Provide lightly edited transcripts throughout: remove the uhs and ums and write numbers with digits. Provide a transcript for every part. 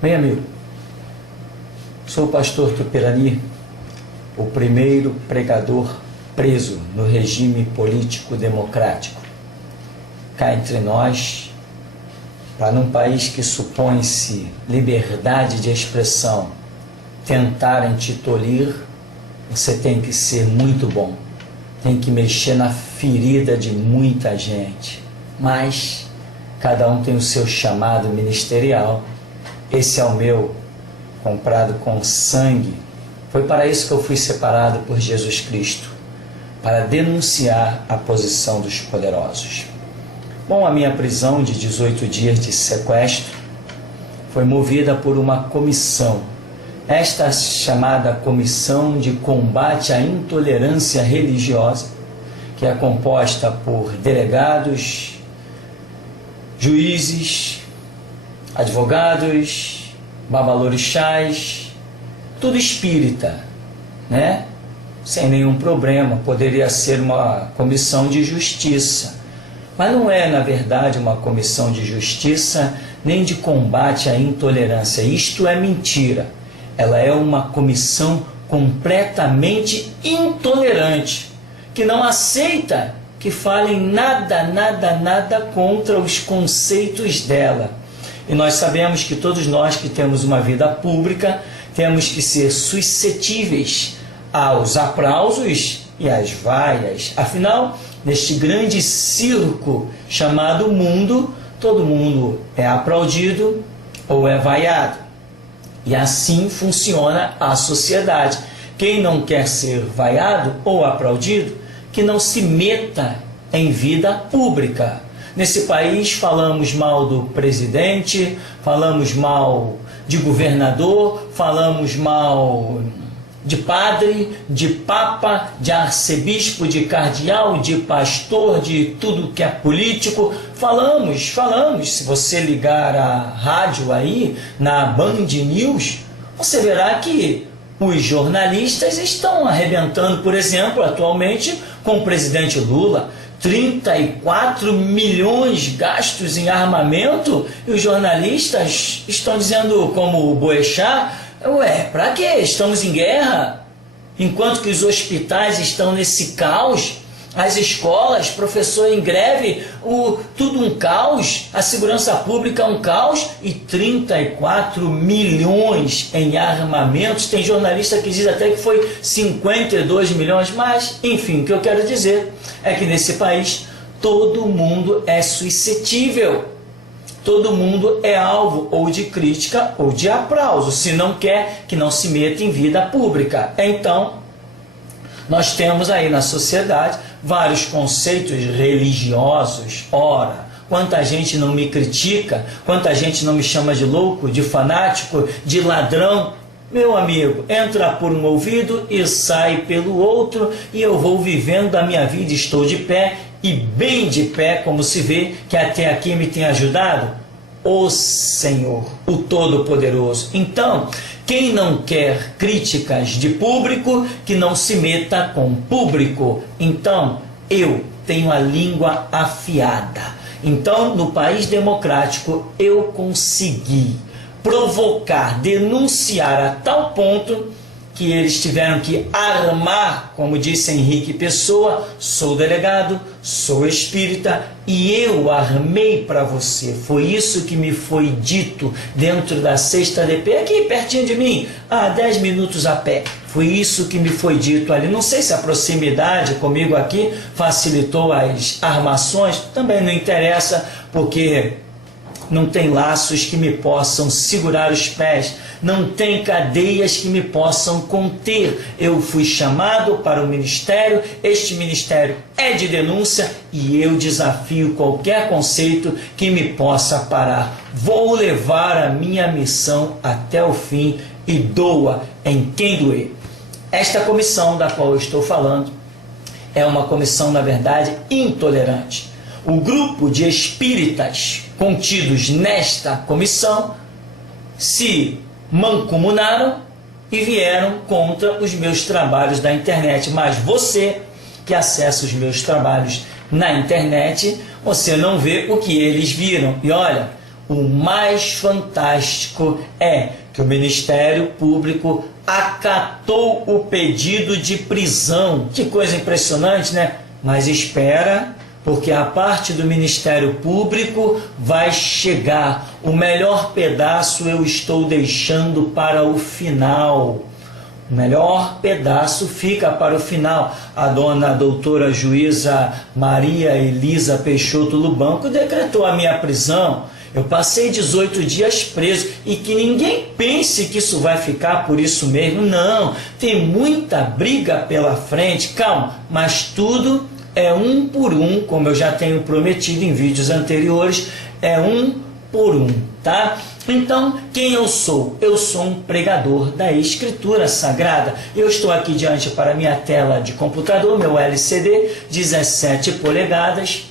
Bem, amigo, sou o pastor Tupirani, o primeiro pregador preso no regime político democrático. Cá entre nós, para num país que supõe-se liberdade de expressão, tentarem te tolir, você tem que ser muito bom, tem que mexer na ferida de muita gente, mas cada um tem o seu chamado ministerial. Esse é o meu, comprado com sangue. Foi para isso que eu fui separado por Jesus Cristo, para denunciar a posição dos poderosos. Bom, a minha prisão de 18 dias de sequestro foi movida por uma comissão, esta chamada Comissão de Combate à Intolerância Religiosa, que é composta por delegados, juízes, advogados, babalorixás, tudo espírita, né? Sem nenhum problema, poderia ser uma comissão de justiça, mas não é, na verdade, uma comissão de justiça nem de combate à intolerância. Isto é mentira. Ela é uma comissão completamente intolerante, que não aceita que falem nada contra os conceitos dela. E nós sabemos que todos nós que temos uma vida pública temos que ser suscetíveis aos aplausos e às vaias. Afinal, neste grande circo chamado mundo, todo mundo é aplaudido ou é vaiado. E assim funciona a sociedade. Quem não quer ser vaiado ou aplaudido, que não se meta em vida pública. Nesse país falamos mal do presidente, falamos mal de governador, falamos mal de padre, de papa, de arcebispo, de cardeal, de pastor, de tudo que é político. Falamos. Se você ligar a rádio aí, na Band News, você verá que os jornalistas estão arrebentando, por exemplo, atualmente com o presidente Lula. 34 milhões gastos em armamento, e os jornalistas estão dizendo, como o Boechat, para quê? Estamos em guerra? Enquanto que os hospitais estão nesse caos, as escolas, professor em greve, tudo um caos, a segurança pública é um caos, e 34 milhões em armamentos. Tem jornalista que diz até que foi 52 milhões, mas, enfim, o que eu quero dizer é que nesse país todo mundo é suscetível. Todo mundo é alvo ou de crítica ou de aplauso, se não quer que não se meta em vida pública. Então, nós temos aí na sociedade vários conceitos religiosos. Ora, quanta gente não me critica, quanta gente não me chama de louco, de fanático, de ladrão. Meu amigo, entra por um ouvido e sai pelo outro, e eu vou vivendo a minha vida, estou de pé, e bem de pé, como se vê que até aqui me tem ajudado o Senhor, o Todo-Poderoso. Então, quem não quer críticas de público, que não se meta com público. Então, eu tenho a língua afiada. Então, no país democrático, eu consegui provocar, denunciar a tal ponto que eles tiveram que armar, como disse Henrique Pessoa, sou delegado, sou espírita, e eu armei para você. Foi isso que me foi dito dentro da 6ª DP, aqui pertinho de mim, a 10 minutos a pé. Foi isso que me foi dito ali. Não sei se a proximidade comigo aqui facilitou as armações, também não interessa, porque não tem laços que me possam segurar os pés, não tem cadeias que me possam conter. Eu fui chamado para o ministério, este ministério é de denúncia, e eu desafio qualquer conceito que me possa parar. Vou levar a minha missão até o fim, e doa em quem doer. Esta comissão da qual eu estou falando é uma comissão, na verdade, intolerante. O grupo de espíritas contidos nesta comissão se mancomunaram e vieram contra os meus trabalhos da internet. Mas você que acessa os meus trabalhos na internet, você não vê o que eles viram. E olha, o mais fantástico é que o Ministério Público acatou o pedido de prisão. Que coisa impressionante, né? Mas espera, porque a parte do Ministério Público vai chegar. O melhor pedaço eu estou deixando para o final. O melhor pedaço fica para o final. A dona doutora juíza Maria Elisa Peixoto Lubanco decretou a minha prisão. Eu passei 18 dias preso, e que ninguém pense que isso vai ficar por isso mesmo. Não, tem muita briga pela frente. Calma, mas tudo é um por um, como eu já tenho prometido em vídeos anteriores, é um por um, tá? Então, quem eu sou? Eu sou um pregador da Escritura Sagrada. Eu estou aqui diante para minha tela de computador, meu LCD, 17 polegadas.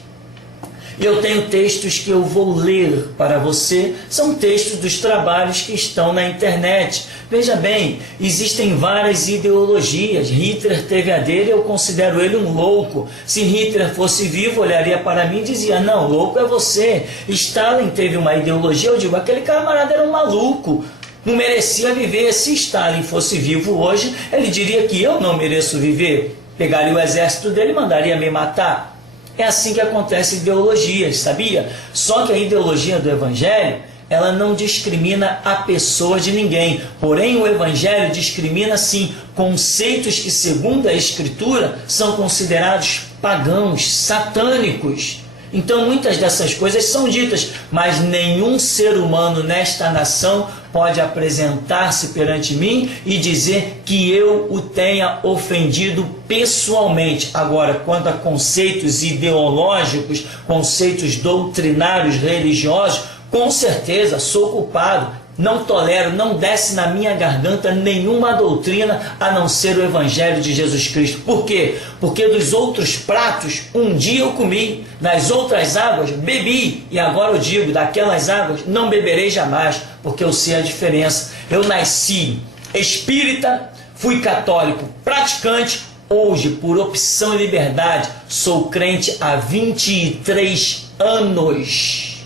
Eu tenho textos que eu vou ler para você, são textos dos trabalhos que estão na internet. Veja bem, existem várias ideologias. Hitler teve a dele, eu considero ele um louco. Se Hitler fosse vivo, olharia para mim e dizia, não, louco é você. Stalin teve uma ideologia, eu digo, aquele camarada era um maluco, não merecia viver. Se Stalin fosse vivo hoje, ele diria que eu não mereço viver. Pegaria o exército dele e mandaria me matar. É assim que acontece ideologias, sabia? Só que a ideologia do Evangelho, ela não discrimina a pessoa de ninguém. Porém, o Evangelho discrimina, sim, conceitos que, segundo a Escritura, são considerados pagãos, satânicos. Então, muitas dessas coisas são ditas, mas nenhum ser humano nesta nação pode apresentar-se perante mim e dizer que eu o tenha ofendido pessoalmente. Agora, quanto a conceitos ideológicos, conceitos doutrinários, religiosos, com certeza sou culpado. Não tolero, não desce na minha garganta nenhuma doutrina a não ser o Evangelho de Jesus Cristo. Por quê? Porque dos outros pratos, um dia eu comi, das outras águas bebi, e agora eu digo, daquelas águas não beberei jamais, porque eu sei a diferença. Eu nasci espírita, fui católico praticante, hoje, por opção e liberdade, sou crente há 23 anos.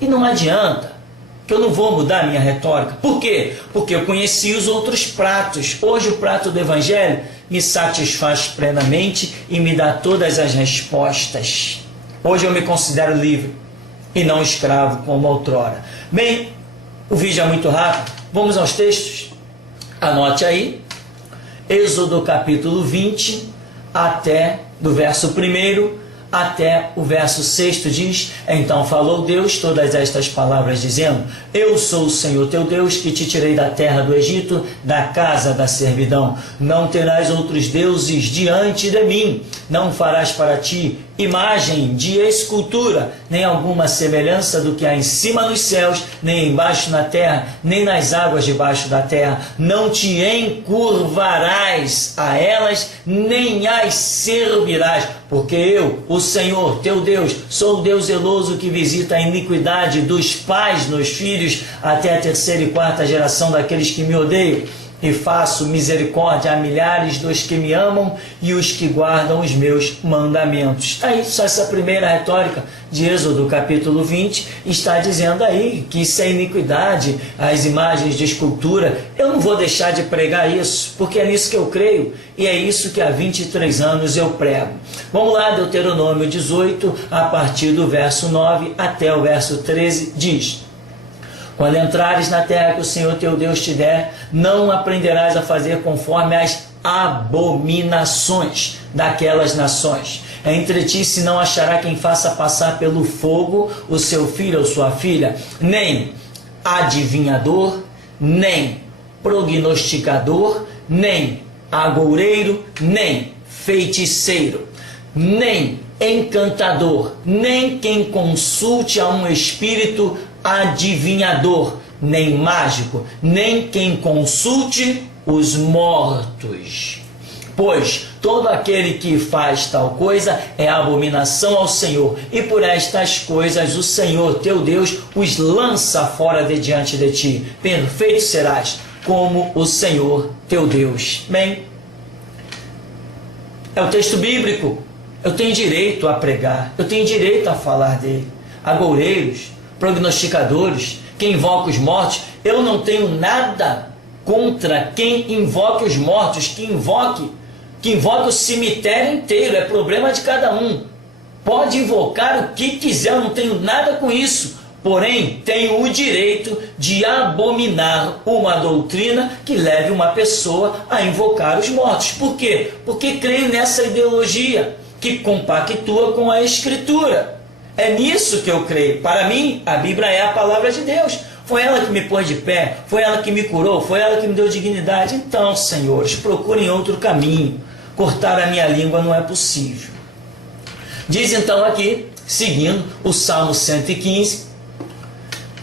E não adianta, que eu não vou mudar a minha retórica. Por quê? Porque eu conheci os outros pratos. Hoje o prato do Evangelho me satisfaz plenamente e me dá todas as respostas. Hoje eu me considero livre e não escravo como outrora. Bem, o vídeo é muito rápido. Vamos aos textos? Anote aí. Êxodo capítulo 20, até do verso 1 até o verso 6 diz, então falou Deus todas estas palavras, dizendo, eu sou o Senhor teu Deus, que te tirei da terra do Egito, da casa da servidão. Não terás outros deuses diante de mim. Não farás para ti imagem de escultura, nem alguma semelhança do que há em cima nos céus, nem embaixo na terra, nem nas águas debaixo da terra. Não te encurvarás a elas, nem as servirás, porque eu, o Senhor, teu Deus, sou o Deus zeloso que visita a iniquidade dos pais nos filhos, até a 3ª e 4ª geração daqueles que me odeiam. E faço misericórdia a milhares dos que me amam e os que guardam os meus mandamentos. Está aí, só essa primeira retórica de Êxodo capítulo 20 está dizendo aí que isso é iniquidade, as imagens de escultura. Eu não vou deixar de pregar isso, porque é nisso que eu creio e é isso que há 23 anos eu prego. Vamos lá, Deuteronômio 18, a partir do verso 9 até o verso 13, diz: quando entrares na terra que o Senhor teu Deus te der, não aprenderás a fazer conforme as abominações daquelas nações. Entre ti se não achará quem faça passar pelo fogo o seu filho ou sua filha, nem adivinhador, nem prognosticador, nem agoureiro, nem feiticeiro, nem encantador, nem quem consulte a um espírito adivinhador, nem mágico, nem quem consulte os mortos. Pois todo aquele que faz tal coisa é abominação ao Senhor, e por estas coisas o Senhor teu Deus os lança fora de diante de ti. Perfeito serás, como o Senhor teu Deus. Bem, é o texto bíblico. Eu tenho direito a pregar, eu tenho direito a falar dele. Agoureiros, prognosticadores, quem invoca os mortos. Eu não tenho nada contra quem invoque os mortos, que invoque o cemitério inteiro, é problema de cada um. Pode invocar o que quiser, eu não tenho nada com isso. Porém, tenho o direito de abominar uma doutrina que leve uma pessoa a invocar os mortos. Por quê? Porque creio nessa ideologia que compactua com a Escritura. É nisso que eu creio. Para mim, a Bíblia é a palavra de Deus. Foi ela que me pôs de pé, foi ela que me curou, foi ela que me deu dignidade. Então, senhores, procurem outro caminho. Cortar a minha língua não é possível. Diz então aqui, seguindo o Salmo 115,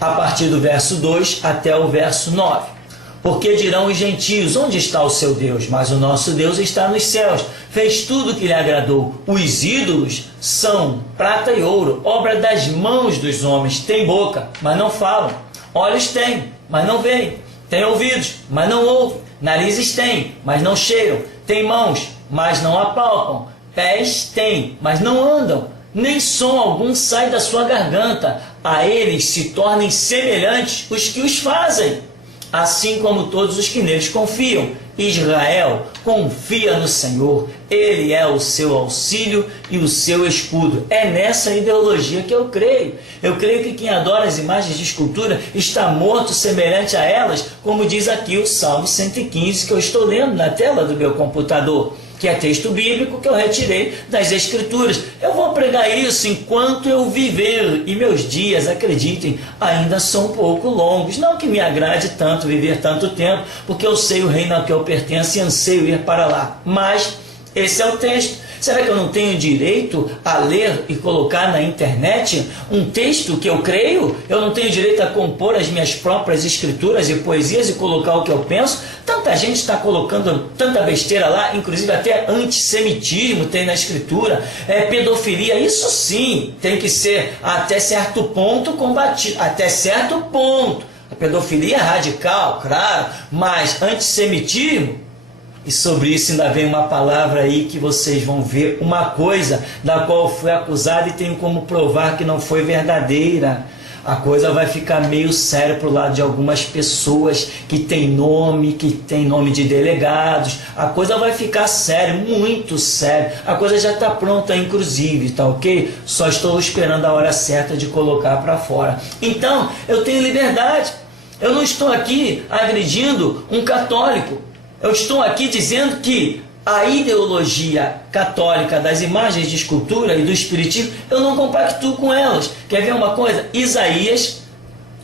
a partir do verso 2 até o verso 9. Porque dirão os gentios, onde está o seu Deus? Mas o nosso Deus está nos céus, fez tudo o que lhe agradou. Os ídolos são prata e ouro, obra das mãos dos homens. Tem boca, mas não falam. Olhos têm, mas não veem. Tem ouvidos, mas não ouvem. Narizes têm, mas não cheiram. Tem mãos, mas não apalpam. Pés têm, mas não andam. Nem som algum sai da sua garganta. A eles se tornem semelhantes os que os fazem, assim como todos os que neles confiam. Israel confia no Senhor, Ele é o seu auxílio e o seu escudo. É nessa ideologia que eu creio. Eu creio que quem adora as imagens de escultura está morto semelhante a elas, como diz aqui o Salmo 115, que eu estou lendo na tela do meu computador, que é texto bíblico que eu retirei das Escrituras. Eu vou pregar isso enquanto eu viver, e meus dias, acreditem, ainda são um pouco longos. Não que me agrade tanto viver tanto tempo, porque eu sei o reino a que eu pertenço e anseio ir para lá. Mas esse é o texto. Será que eu não tenho direito a ler e colocar na internet um texto que eu creio? Eu não tenho direito a compor as minhas próprias escrituras e poesias e colocar o que eu penso? Tanta gente está colocando tanta besteira lá, inclusive até antissemitismo tem na escritura, pedofilia, isso sim tem que ser até certo ponto combatido, até certo ponto. A pedofilia é radical, claro, mas antissemitismo. E sobre isso ainda vem uma palavra aí que vocês vão ver, uma coisa da qual fui acusado e tenho como provar que não foi verdadeira. A coisa vai ficar meio séria para o lado de algumas pessoas que tem nome de delegados. A coisa vai ficar séria, muito séria. A coisa já está pronta, inclusive, tá ok? Só estou esperando a hora certa de colocar para fora. Então, eu tenho liberdade. Eu não estou aqui agredindo um católico. Eu estou aqui dizendo que a ideologia católica das imagens de escultura e do espiritismo, eu não compactuo com elas. Quer ver uma coisa? Isaías,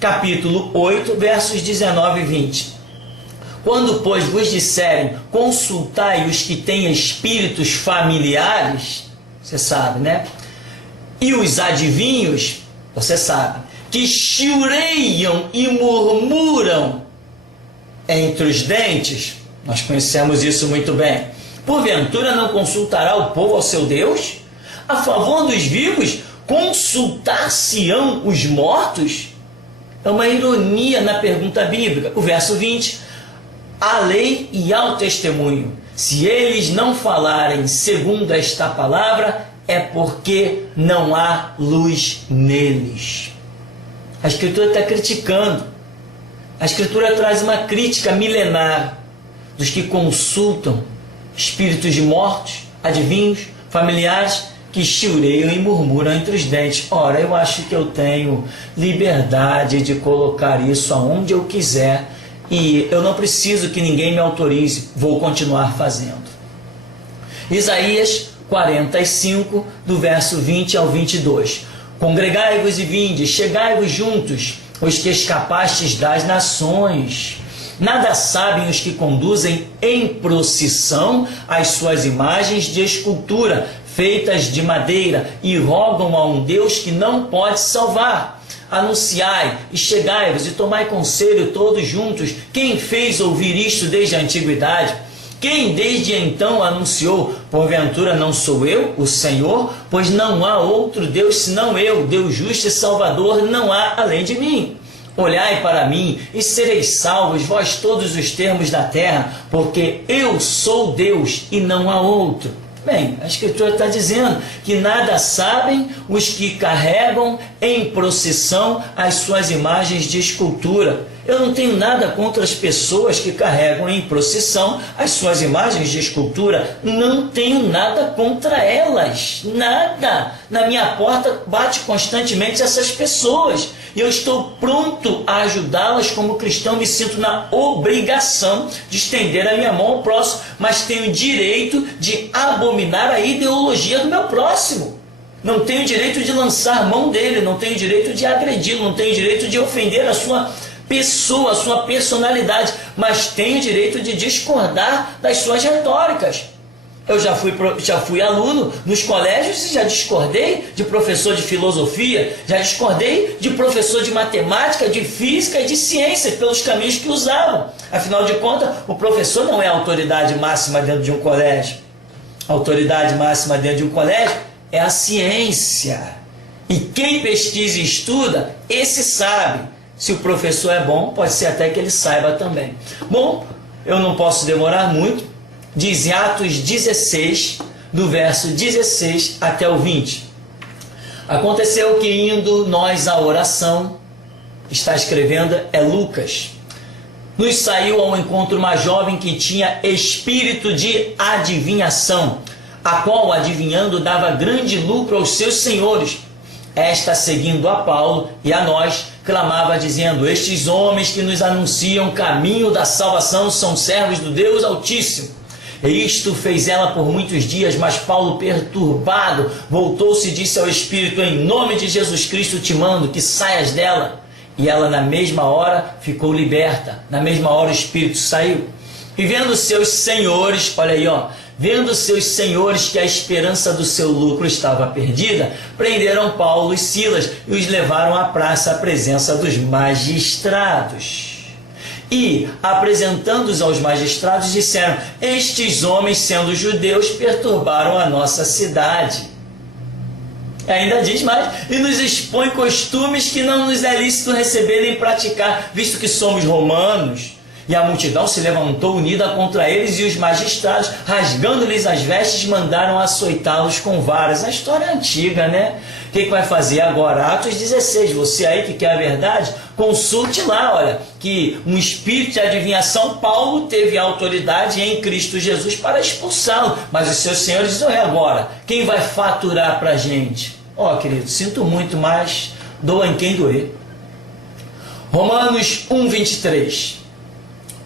capítulo 8, versos 19 e 20. Quando, pois, vos disserem, consultai os que têm espíritos familiares, você sabe, né? E os adivinhos, você sabe, que chiureiam e murmuram entre os dentes. Nós conhecemos isso muito bem. Porventura não consultará o povo ao seu Deus? A favor dos vivos, consultar-se-ão os mortos? É uma ironia na pergunta bíblica. O verso 20. À lei e ao testemunho. Se eles não falarem segundo esta palavra, é porque não há luz neles. A Escritura está criticando. A Escritura traz uma crítica milenar dos que consultam espíritos de mortos, adivinhos, familiares, que chiureiam e murmuram entre os dentes. Ora, eu acho que eu tenho liberdade de colocar isso aonde eu quiser e eu não preciso que ninguém me autorize, vou continuar fazendo. Isaías 45, do verso 20 ao 22. Congregai-vos e vinde, chegai-vos juntos, os que escapastes das nações. Nada sabem os que conduzem em procissão as suas imagens de escultura, feitas de madeira, e rogam a um Deus que não pode salvar. Anunciai e chegai-vos e tomai conselho todos juntos. Quem fez ouvir isto desde a antiguidade? Quem desde então anunciou? Porventura não sou eu, o Senhor? Pois não há outro Deus senão eu, Deus justo e salvador, não há além de mim. Olhai para mim e sereis salvos, vós todos os termos da terra, porque eu sou Deus e não há outro. Bem, a Escritura está dizendo que nada sabem os que carregam em procissão as suas imagens de escultura. Eu não tenho nada contra as pessoas que carregam em procissão as suas imagens de escultura. Não tenho nada contra elas. Nada. Na minha porta bate constantemente essas pessoas. E eu estou pronto a ajudá-las como cristão. Me sinto na obrigação de estender a minha mão ao próximo. Mas tenho direito de abominar a ideologia do meu próximo. Não tenho direito de lançar mão dele. Não tenho direito de agredi-lo. Não tenho direito de ofender a sua pessoa, a sua personalidade, mas tenho o direito de discordar das suas retóricas. Eu já fui aluno nos colégios e já discordei de professor de filosofia, já discordei de professor de matemática, de física e de ciências pelos caminhos que usavam. Afinal de contas, o professor não é a autoridade máxima dentro de um colégio. A autoridade máxima dentro de um colégio é a ciência. E quem pesquisa e estuda, esse sabe. Se o professor é bom, pode ser até que ele saiba também. Bom, eu não posso demorar muito. Diz Atos 16, do verso 16 até o 20. Aconteceu que indo nós à oração, está escrevendo, é Lucas, nos saiu ao encontro uma jovem que tinha espírito de adivinhação, a qual, adivinhando, dava grande lucro aos seus senhores. Esta, seguindo a Paulo e a nós, clamava dizendo: estes homens que nos anunciam o caminho da salvação são servos do Deus Altíssimo. E isto fez ela por muitos dias, mas Paulo, perturbado, voltou-se e disse ao Espírito: em nome de Jesus Cristo te mando que saias dela. E ela na mesma hora ficou liberta, na mesma hora o Espírito saiu. E vendo seus senhores, olha aí, vendo seus senhores que a esperança do seu lucro estava perdida, prenderam Paulo e Silas e os levaram à praça à presença dos magistrados. E, apresentando-os aos magistrados, disseram: estes homens, sendo judeus, perturbaram a nossa cidade. Ainda diz mais: e nos expõe costumes que não nos é lícito receber nem praticar, visto que somos romanos. E a multidão se levantou unida contra eles, e os magistrados, rasgando-lhes as vestes, mandaram açoitá-los com varas. A história é antiga, né? O que vai fazer agora? Atos 16. Você aí que quer a verdade, consulte lá, olha, que um espírito de adivinhação, Paulo teve autoridade em Cristo Jesus para expulsá-lo. Mas os seus senhores dizem: agora, quem vai faturar para a gente? Querido, sinto muito, mas doa em quem doer. Romanos 1, 23.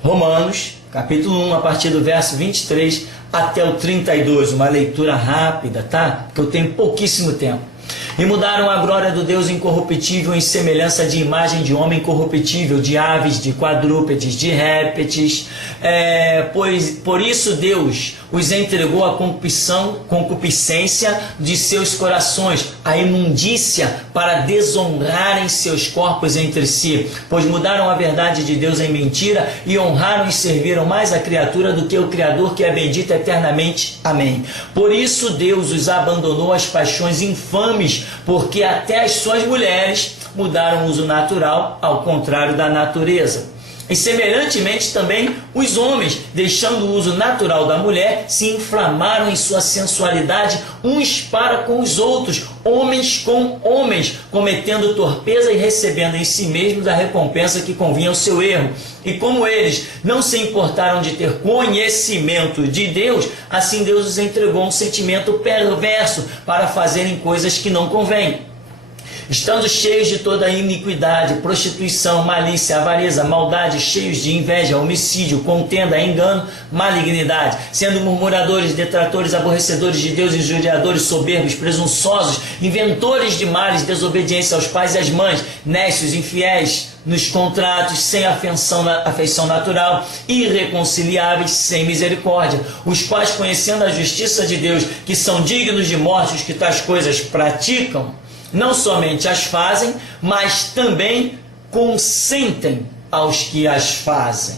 Romanos, capítulo 1, a partir do verso 23 até o 32, uma leitura rápida, tá? Porque eu tenho pouquíssimo tempo. E mudaram a glória do Deus incorruptível em semelhança de imagem de homem corruptível, de aves, de quadrúpedes, de répteis. Pois por isso Deus os entregou à concupiscência de seus corações, à imundícia, para desonrarem seus corpos entre si. Pois mudaram a verdade de Deus em mentira e honraram e serviram mais a criatura do que o Criador, que é bendito eternamente. Amém. Por isso Deus os abandonou às paixões infames, porque até as suas mulheres mudaram o uso natural, ao contrário da natureza. E semelhantemente também os homens, deixando o uso natural da mulher, se inflamaram em sua sensualidade uns para com os outros, homens com homens, cometendo torpeza e recebendo em si mesmos a recompensa que convinha ao seu erro. E como eles não se importaram de ter conhecimento de Deus, assim Deus os entregou um sentimento perverso para fazerem coisas que não convêm. Estando cheios de toda iniquidade, prostituição, malícia, avareza, maldade, cheios de inveja, homicídio, contenda, engano, malignidade, sendo murmuradores, detratores, aborrecedores de Deus, injuriadores, soberbos, presunçosos, inventores de males, desobediência aos pais e às mães, nécios, infiéis nos contratos, sem afeição natural, irreconciliáveis, sem misericórdia, os quais, conhecendo a justiça de Deus, que são dignos de morte os que tais coisas praticam, não somente as fazem, mas também consentem aos que as fazem.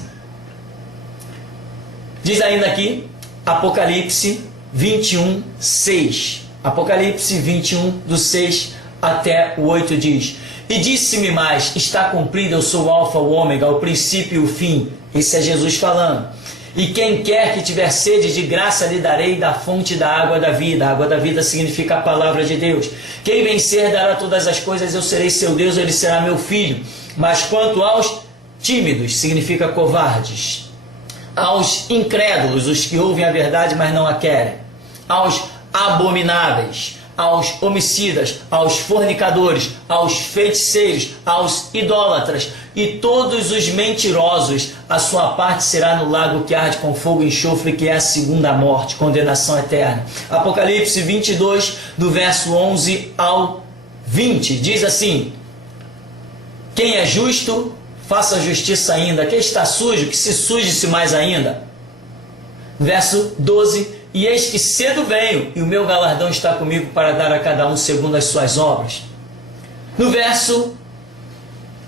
Diz ainda aqui, Apocalipse 21, 6. Apocalipse 21, do 6 até o 8 diz: e disse-me mais: está cumprido, eu sou o alfa, o ômega, o princípio e o fim. Esse é Jesus falando. E quem quer que tiver sede, de graça lhe darei da fonte da água da vida. A água da vida significa a palavra de Deus. Quem vencer dará todas as coisas, eu serei seu Deus, ele será meu filho. Mas quanto aos tímidos, significa covardes, aos incrédulos, os que ouvem a verdade, mas não a querem, aos abomináveis, aos homicidas, aos fornicadores, aos feiticeiros, aos idólatras e todos os mentirosos, a sua parte será no lago que arde com fogo e enxofre, que é a segunda morte, condenação eterna. Apocalipse 22, do verso 11 ao 20, diz assim: quem é justo, faça justiça ainda. Quem está sujo, que se suje-se mais ainda. Verso 12: e eis que cedo venho, e o meu galardão está comigo para dar a cada um segundo as suas obras. No verso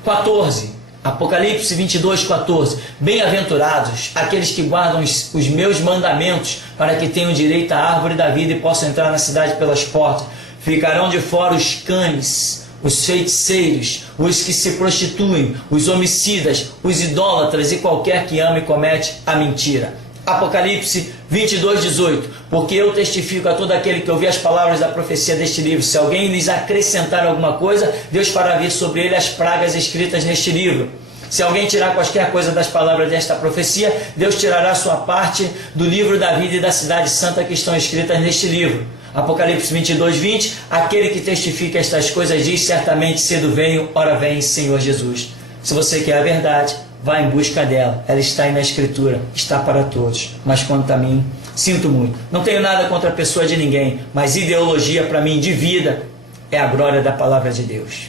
14, Apocalipse 22, 14: bem-aventurados aqueles que guardam os meus mandamentos, para que tenham direito à árvore da vida e possam entrar na cidade pelas portas. Ficarão de fora os cães, os feiticeiros, os que se prostituem, os homicidas, os idólatras e qualquer que ama e comete a mentira. Apocalipse 22, 18: porque eu testifico a todo aquele que ouvir as palavras da profecia deste livro. Se alguém lhes acrescentar alguma coisa, Deus fará vir sobre ele as pragas escritas neste livro. Se alguém tirar qualquer coisa das palavras desta profecia, Deus tirará sua parte do livro da vida e da cidade santa que estão escritas neste livro. Apocalipse 22, 20: aquele que testifica estas coisas diz: certamente cedo venho, ora vem, Senhor Jesus. Se você quer a verdade, vá em busca dela. Ela está aí na Escritura, está para todos. Mas quanto a mim, sinto muito. Não tenho nada contra a pessoa de ninguém, mas ideologia para mim de vida é a glória da palavra de Deus.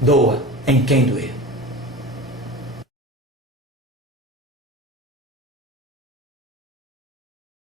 Doa em quem doer.